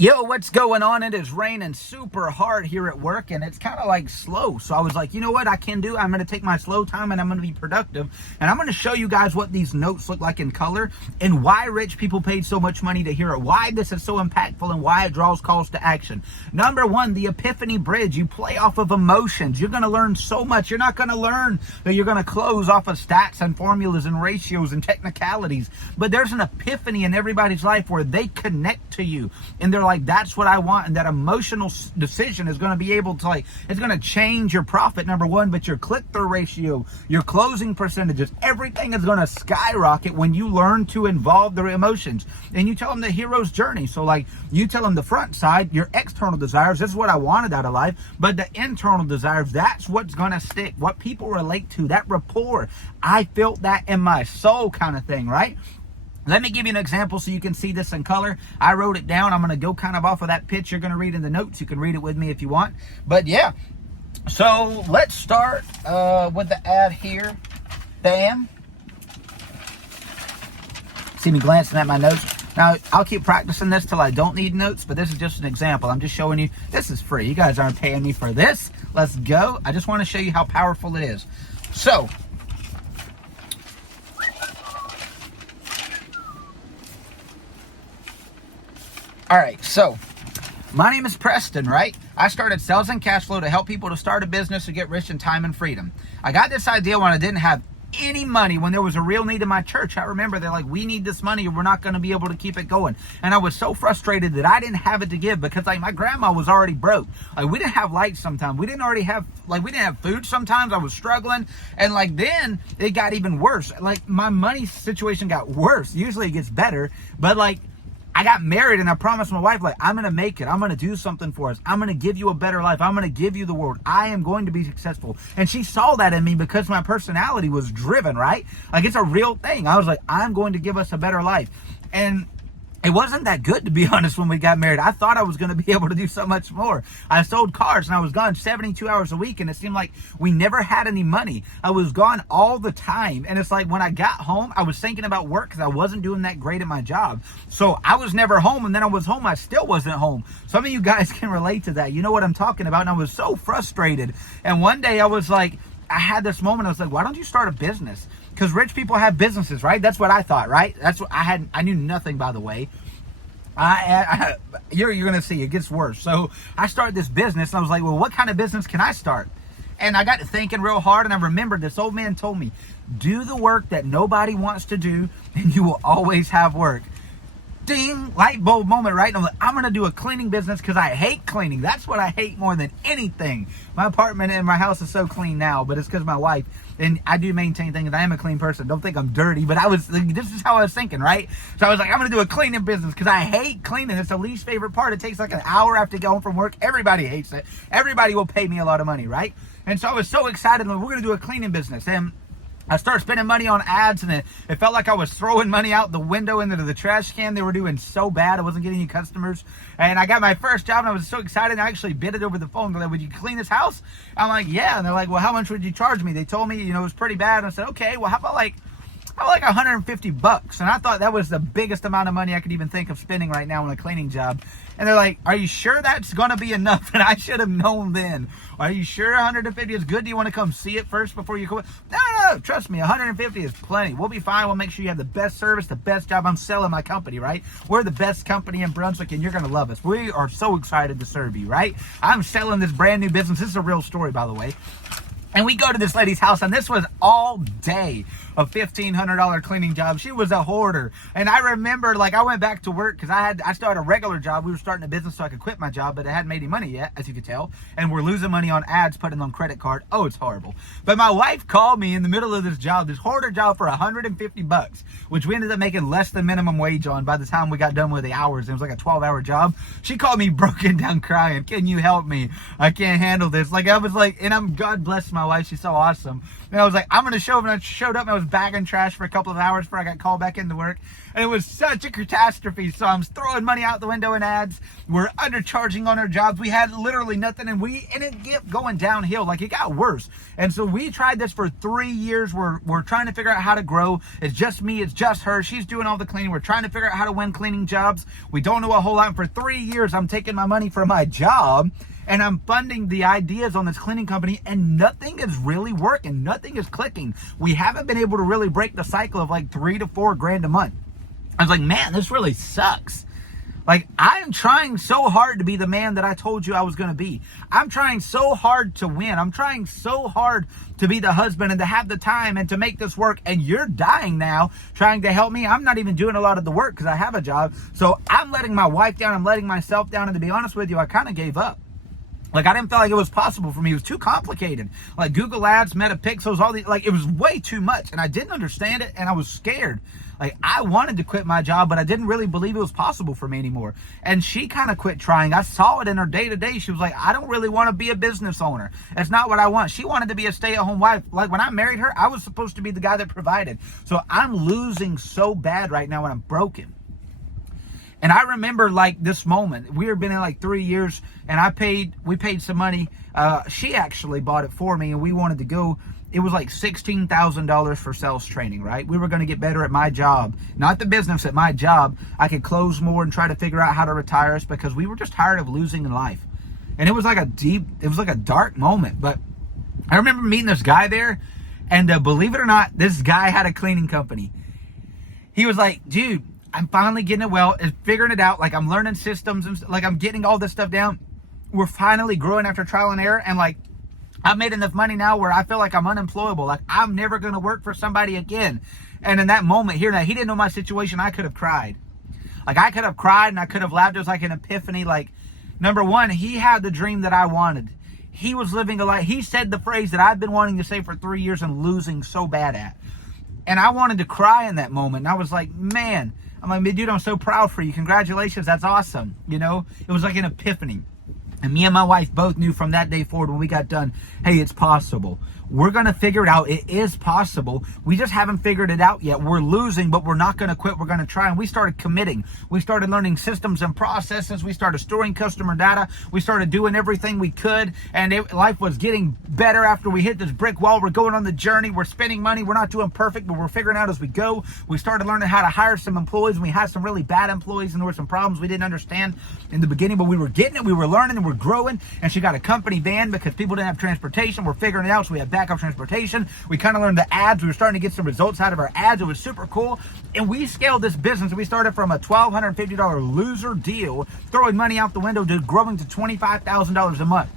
Yo, what's going on? It is raining super hard here at work and it's kind of like slow. So I was like, you know what I can do? I'm going to take my slow time and I'm going to be productive. And I'm going to show you guys what these notes look like in color and why rich people paid so much money to hear it. Why this is so impactful and why it draws calls to action. Number one, the Epiphany Bridge. You play off of emotions. You're going to learn so much. You're not going to learn that you're going to close off of stats and formulas and ratios and technicalities. But there's an epiphany in everybody's life where they connect to you and they're like, that's what I want. And that emotional decision is going to be able to it's going to change your profit, number one, but your click-through ratio, your closing percentages, everything is going to skyrocket when you learn to involve their emotions. And you tell them the hero's journey. So you tell them the front side, your external desires, this is what I wanted out of life, but the internal desires, that's what's going to stick, what people relate to, that rapport. I felt that in my soul kind of thing, right? Let me give you an example so you can see this in color. I wrote it down. I'm going to go kind of off of that pitch you're going to read in the notes. You can read it with me if you want. But yeah, so let's start with the ad here. Bam. See me glancing at my notes. Now, I'll keep practicing this till I don't need notes, but this is just an example. I'm just showing you. This is free. You guys aren't paying me for this. Let's go. I just want to show you how powerful it is. So, all right, so my name is Preston, right? I started Sales and Cash Flow to help people to start a business to get rich in time and freedom. I got this idea when I didn't have any money, when there was a real need in my church. I remember they're like, we need this money or we're not going to be able to keep it going. And I was so frustrated that I didn't have it to give because my grandma was already broke. We didn't have lights sometimes. We didn't have food sometimes. I was struggling. And then it got even worse. My money situation got worse. Usually it gets better, but I got married and I promised my wife, I'm going to make it. I'm going to do something for us. I'm going to give you a better life. I'm going to give you the world. I am going to be successful. And she saw that in me because my personality was driven, right? It's a real thing. I was like, I'm going to give us a better life. And it wasn't that good, to be honest, when we got married. I thought I was going to be able to do so much more. I sold cars and I was gone 72 hours a week and it seemed like we never had any money. I was gone all the time. And it's when I got home, I was thinking about work because I wasn't doing that great at my job. So I was never home, and then I was home, I still wasn't home. Some of you guys can relate to that. You know what I'm talking about. And I was so frustrated. And one day I had this moment. I was like, why don't you start a business? Because rich people have businesses, right? That's what I thought, right? That's what I knew nothing, by the way. You're going to see it gets worse. So I started this business and I was like, well, what kind of business can I start? And I got to thinking real hard and I remembered this old man told me, do the work that nobody wants to do and you will always have work. Ding, light bulb moment, right? And I'm like, I'm going to do a cleaning business because I hate cleaning. That's what I hate more than anything. My apartment and my house is so clean now, but it's because of my wife. And I do maintain things. I am a clean person. Don't think I'm dirty, but this is how I was thinking, right? So I was like, I'm going to do a cleaning business because I hate cleaning. It's the least favorite part. It takes an hour after I get home from work. Everybody hates it. Everybody will pay me a lot of money, right? And so I was so excited. We're going to do a cleaning business. And I started spending money on ads, and it felt like I was throwing money out the window into the trash can. They were doing so bad. I wasn't getting any customers. And I got my first job, and I was so excited. I actually bid it over the phone. They're like, would you clean this house? I'm like, yeah. And they're like, well, how much would you charge me? They told me, it was pretty bad. And I said, okay, well, how about $150? And I thought that was the biggest amount of money I could even think of spending right now on a cleaning job. And they're like, are you sure that's going to be enough? And I should have known then. Are you sure 150 is good? Do you want to come see it first before you come? No, trust me, 150 is plenty. We'll be fine. We'll make sure you have the best service, the best job. I'm selling my company, right? We're the best company in Brunswick, and you're going to love us. We are so excited to serve you, right? I'm selling this brand new business. This is a real story, by the way. And we go to this lady's house, and this was all day a $1,500 cleaning job. She was a hoarder. And I remember, I went back to work because I started a regular job. We were starting a business so I could quit my job, but I hadn't made any money yet, as you could tell. And we're losing money on ads, putting on credit card. Oh, it's horrible. But my wife called me in the middle of this job, this hoarder job for $150, which we ended up making less than minimum wage on by the time we got done with the hours. It was like a 12-hour job. She called me broken down crying. Can you help me? I can't handle this. God bless my wife. She's so awesome. And I was like, I'm going to show up. And I showed up and I was bagging trash for a couple of hours before I got called back into work. And it was such a catastrophe. So I'm throwing money out the window in ads. We're undercharging on our jobs. We had literally nothing. And it kept going downhill. Like, it got worse. And so we tried this for 3 years. We're trying to figure out how to grow. It's just me. It's just her. She's doing all the cleaning. We're trying to figure out how to win cleaning jobs. We don't know a whole lot. And for 3 years, I'm taking my money from my job and I'm funding the ideas on this cleaning company, and nothing is really working. Nothing is clicking. We haven't been able to really break the cycle of like $3 to $4 grand a month. I was like, man, this really sucks. Like, I am trying so hard to be the man that I told you I was going to be. I'm trying so hard to win. I'm trying so hard to be the husband and to have the time and to make this work. And you're dying now trying to help me. I'm not even doing a lot of the work because I have a job. So I'm letting my wife down. I'm letting myself down. And to be honest with you, I kind of gave up. Like, I didn't feel like it was possible for me. It was too complicated. Like, Google Ads, Metapixels, all these, like, it was way too much. And I didn't understand it, and I was scared. Like, I wanted to quit my job, but I didn't really believe it was possible for me anymore. And she kind of quit trying. I saw it in her day-to-day. She was like, I don't really want to be a business owner. That's not what I want. She wanted to be a stay-at-home wife. Like, when I married her, I was supposed to be the guy that provided. So I'm losing so bad right now, and I'm broken. And I remember, like, this moment. We had been in like 3 years, and we paid some money. She actually bought it for me, and we wanted to go. It was like $16,000 for sales training, right? We were going to get better at my job, not the business, at my job. I could close more and try to figure out how to retire us because we were just tired of losing in life. And it was like a dark moment. But I remember meeting this guy there, and believe it or not, this guy had a cleaning company. He was like, dude, I'm finally getting it well, and figuring it out. Like, I'm learning systems and like I'm getting all this stuff down. We're finally growing after trial and error, and like, I've made enough money now where I feel like I'm unemployable. Like, I'm never going to work for somebody again. And in that moment here, now he didn't know my situation. I could have cried. Like, I could have cried and I could have laughed. It was like an epiphany. Like, number one, he had the dream that I wanted. He was living a life. He said the phrase that I've been wanting to say for 3 years and losing so bad at. And I wanted to cry in that moment. And I was like, man, I'm like, dude, I'm so proud for you. Congratulations. That's awesome. You know, it was like an epiphany. And me and my wife both knew from that day forward when we got done, hey, it's possible. We're going to figure it out. It is possible. We just haven't figured it out yet. We're losing, but we're not going to quit. We're going to try. And we started committing. We started learning systems and processes. We started storing customer data. We started doing everything we could. And life was getting better after we hit this brick wall. We're going on the journey. We're spending money. We're not doing perfect, but we're figuring out as we go. We started learning how to hire some employees. And we had some really bad employees, and there were some problems we didn't understand in the beginning, but we were getting it. We were learning, and we're growing. And she got a company van because people didn't have transportation. We're figuring it out, so we had backup transportation. We kind of learned the ads. We were starting to get some results out of our ads. It was super cool. And we scaled this business. We started from a $1,250 loser deal, throwing money out the window, to growing to $25,000 a month.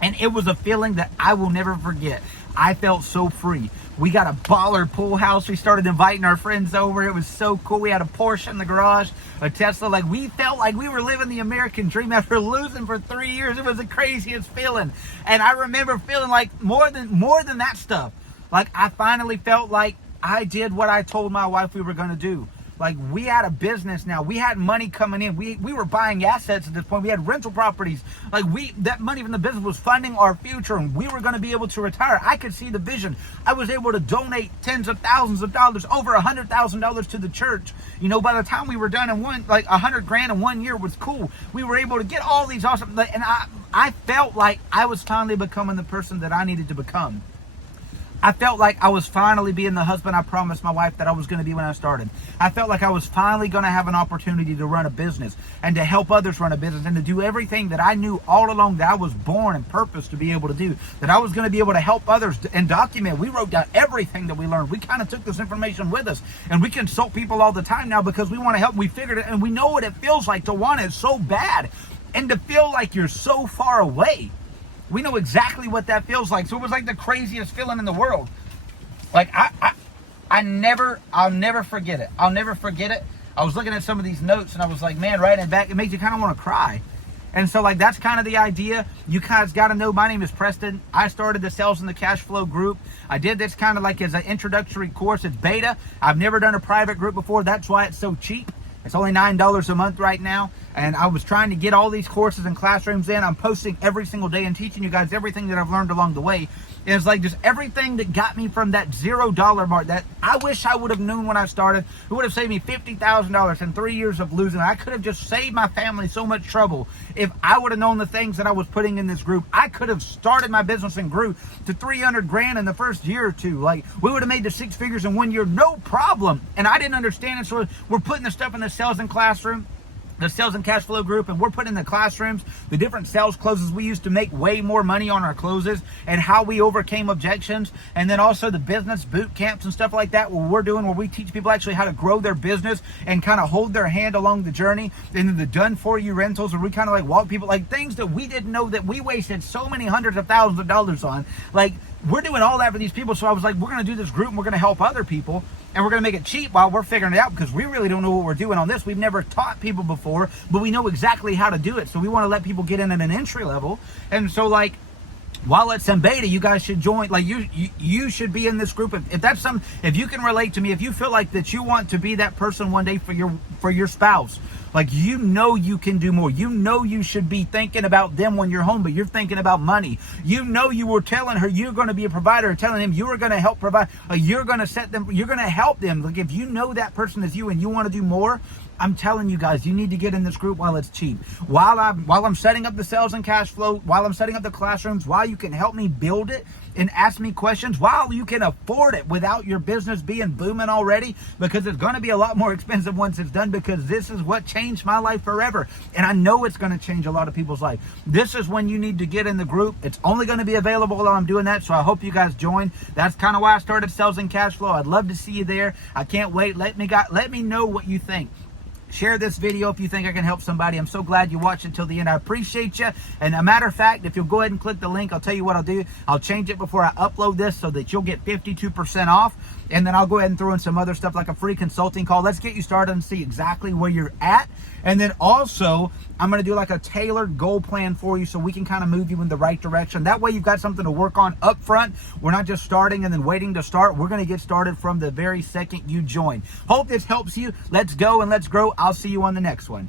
And it was a feeling that I will never forget. I felt so free. We got a baller pool house. We started inviting our friends over. It was so cool. We had a Porsche in the garage, a Tesla. Like, we felt like we were living the American dream after losing for 3 years. It was the craziest feeling. And I remember feeling like more than that stuff. Like, I finally felt like I did what I told my wife we were going to do. Like, we had a business now. We had money coming in. We were buying assets at this point. We had rental properties. Like, that money from the business was funding our future, and we were going to be able to retire. I could see the vision. I was able to donate tens of thousands of dollars, over $100,000 to the church. You know, by the time we were done in like $100,000 in 1 year was cool. We were able to get all these awesome, and I felt like I was finally becoming the person that I needed to become. I felt like I was finally being the husband I promised my wife that I was going to be when I started. I felt like I was finally going to have an opportunity to run a business and to help others run a business and to do everything that I knew all along that I was born and purposed to be able to do, that I was going to be able to help others and document. We wrote down everything that we learned. We kind of took this information with us, and we consult people all the time now because we want to help. We figured it, and we know what it feels like to want it so bad and to feel like you're so far away. We know exactly what that feels like. So it was like the craziest feeling in the world. Like, I'll never forget it. I'll never forget it. I was looking at some of these notes and I was like, man, writing it back, it makes you kind of want to cry. And so, like, that's kind of the idea. You guys got to know, my name is Preston. I started the Sales and the Cash Flow group. I did this kind of like as an introductory course. It's beta. I've never done a private group before. That's why it's so cheap. It's only $9 a month right now. And I was trying to get all these courses and classrooms in. I'm posting every single day and teaching you guys everything that I've learned along the way. And it's like just everything that got me from that $0 mark that I wish I would have known when I started. It would have saved me $50,000 in 3 years of losing. I could have just saved my family so much trouble if I would have known the things that I was putting in this group. I could have started my business and grew to 300 grand in the first year or two. Like, we would have made the 6 figures in 1 year, no problem. And I didn't understand it, so we're putting the stuff in the sales and classroom, the sales and cash flow group, and we're putting in the classrooms the different sales closes we used to make way more money on our closes and how we overcame objections. And then also the business boot camps and stuff like that, where we teach people actually how to grow their business and kind of hold their hand along the journey. And then the done for you rentals, where we kind of like walk people, like things that we didn't know that we wasted so many hundreds of thousands of dollars on. Like, we're doing all that for these people. So I was like, we're going to do this group and we're going to help other people, and we're going to make it cheap while we're figuring it out, because we really don't know what we're doing on this. We've never taught people before, but we know exactly how to do it. So we want to let people get in at an entry level. And so, like, while it's in beta, you guys should join. Like, you should be in this group. If that's something, if you can relate to me, if you feel like that you want to be that person one day for your spouse, like, you know you can do more. You know you should be thinking about them when you're home, but you're thinking about money. You know you were telling her you're going to be a provider, telling him you were going to help provide. You're going to set them. You're going to help them. Like, if you know that person is you and you want to do more, I'm telling you guys, you need to get in this group while it's cheap. While I'm setting up the sales and cash flow, while I'm setting up the classrooms, while you can help me build it and ask me questions, while you can afford it without your business being booming already, because it's going to be a lot more expensive once it's done, because this is what changed my life forever. And I know it's going to change a lot of people's life. This is when you need to get in the group. It's only going to be available while I'm doing that. So I hope you guys join. That's kind of why I started Sales and Cash Flow. I'd love to see you there. I can't wait. Let me know what you think. Share this video if you think I can help somebody. I'm so glad you watched it till the end. I appreciate you. And a matter of fact, if you'll go ahead and click the link, I'll tell you what I'll do. I'll change it before I upload this so that you'll get 52% off. And then I'll go ahead and throw in some other stuff like a free consulting call. Let's get you started and see exactly where you're at. And then also, I'm going to do like a tailored goal plan for you so we can kind of move you in the right direction. That way you've got something to work on up front. We're not just starting and then waiting to start. We're going to get started from the very second you join. Hope this helps you. Let's go and let's grow. I'll see you on the next one.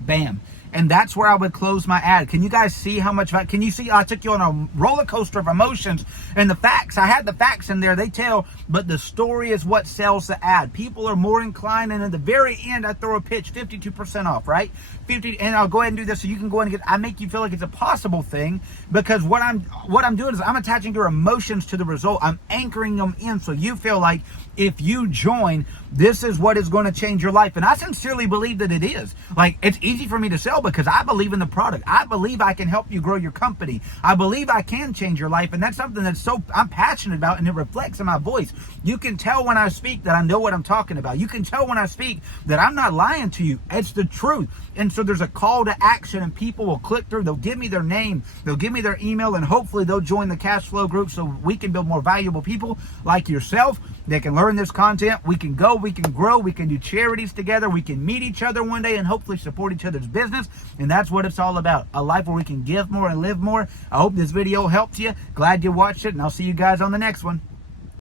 Bam. And that's where I would close my ad. Can you guys see how much? Can you see? I took you on a roller coaster of emotions, and the facts. I had the facts in there. They tell, but the story is what sells the ad. People are more inclined, and at the very end, I throw a pitch, 52% off, right? 50, and I'll go ahead and do this so you can go ahead and get. I make you feel like it's a possible thing, because what I'm doing is I'm attaching your emotions to the result. I'm anchoring them in so you feel like if you join, this is what is going to change your life. And I sincerely believe that it is. Like, it's easy for me to sell because I believe in the product. I believe I can help you grow your company. I believe I can change your life. And that's something that's I'm passionate about, and it reflects in my voice. You can tell when I speak that I know what I'm talking about. You can tell when I speak that I'm not lying to you. It's the truth. And so there's a call to action, and people will click through. They'll give me their name. They'll give me their email, and hopefully they'll join the cash flow group so we can build more valuable people like yourself. They can learn this content. We can go, we can grow, we can do charities together. We can meet each other one day and hopefully support each other's business. And that's what it's all about. A life where we can give more and live more. I hope this video helped you. Glad you watched it, and I'll see you guys on the next one.